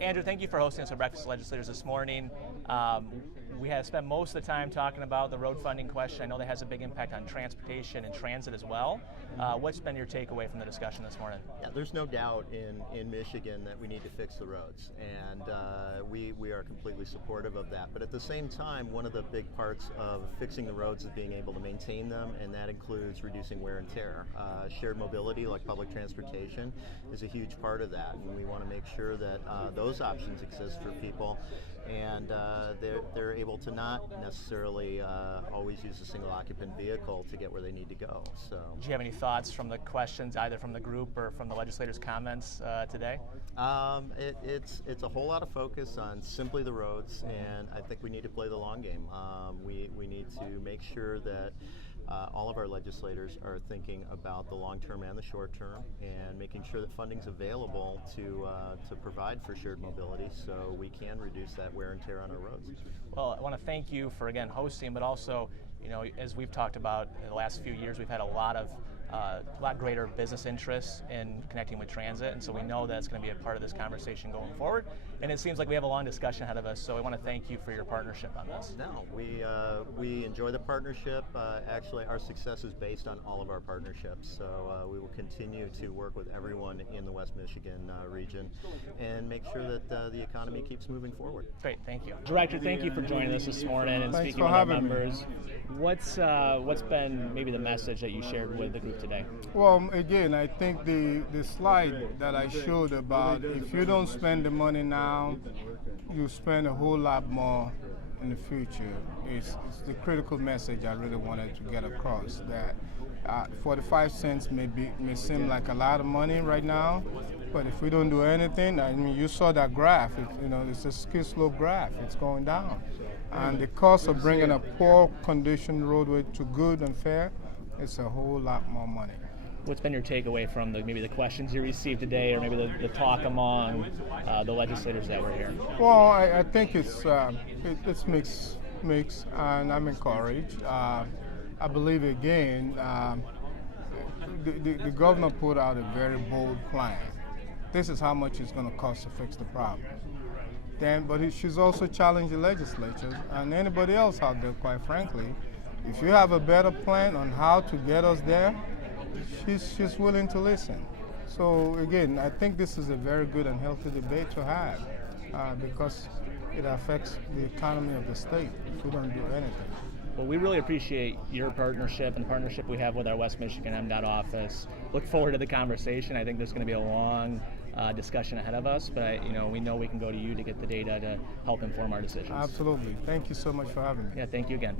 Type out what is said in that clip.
Andrew, thank you for hosting us at Breakfast Legislators this morning. We have spent most of the time talking about the road funding question. I know that has a big impact on transportation and transit as well. What's been your takeaway from the discussion this morning? Yeah, there's no doubt in Michigan that we need to fix the roads, and we are completely supportive of that. But at the same time, one of the big parts of fixing the roads is being able to maintain them, and that includes reducing wear and tear. Shared mobility, like public transportation, is a huge part of that, and we want to make sure that those options exist for people, and they're able to not necessarily always use a single occupant vehicle to get where they need to go. So, do you have any thoughts from the questions, either from the group or from the legislators' comments today? It's a whole lot of focus on simply the roads, and I think we need to play the long game. We need to make sure that all of our legislators are thinking about the long term and the short term, and making sure that funding's available to provide for shared mobility, so we can reduce that wear and tear on our roads. Well, I want to thank you for again hosting, but also, as we've talked about in the last few years, we've had a lot greater business interest in connecting with transit, and so we know that it's going to be a part of this conversation going forward. And it seems like we have a long discussion ahead of us, so I want to thank you for your partnership on this. No, we enjoy the partnership. Actually, our success is based on all of our partnerships, so we will continue to work with everyone in the West Michigan region and make sure that the economy keeps moving forward. Great, thank you. Director, thank you for joining us this morning and Thanks speaking for with our having me. members. What's been maybe the message that you shared with the group today? Well, again, I think the slide that I showed about if you don't spend the money now, you spend a whole lot more in the future. It's the critical message I really wanted to get across, that 45 cents may seem like a lot of money right now, but if we don't do anything, I mean, you saw that graph. It's a ski slope graph. It's going down, and the cost of bringing a poor condition roadway to good and fair, it's a whole lot more money. What's been your takeaway from maybe the questions you received today, or maybe the talk among the legislators that were here? Well, I think it's mixed, and I'm encouraged. I believe, again, the governor put out a very bold plan. This is how much it's going to cost to fix the problem. But she's also challenged the legislatures and anybody else out there, quite frankly. If you have a better plan on how to get us there, she's willing to listen. So again, I think this is a very good and healthy debate to have because it affects the economy of the state if we don't do anything. Well, we really appreciate your partnership and the partnership we have with our West Michigan MDOT office. Look forward to the conversation. I think there's going to be a long discussion ahead of us, but we know we can go to you to get the data to help inform our decisions. Absolutely. Thank you so much for having me. Yeah, thank you again.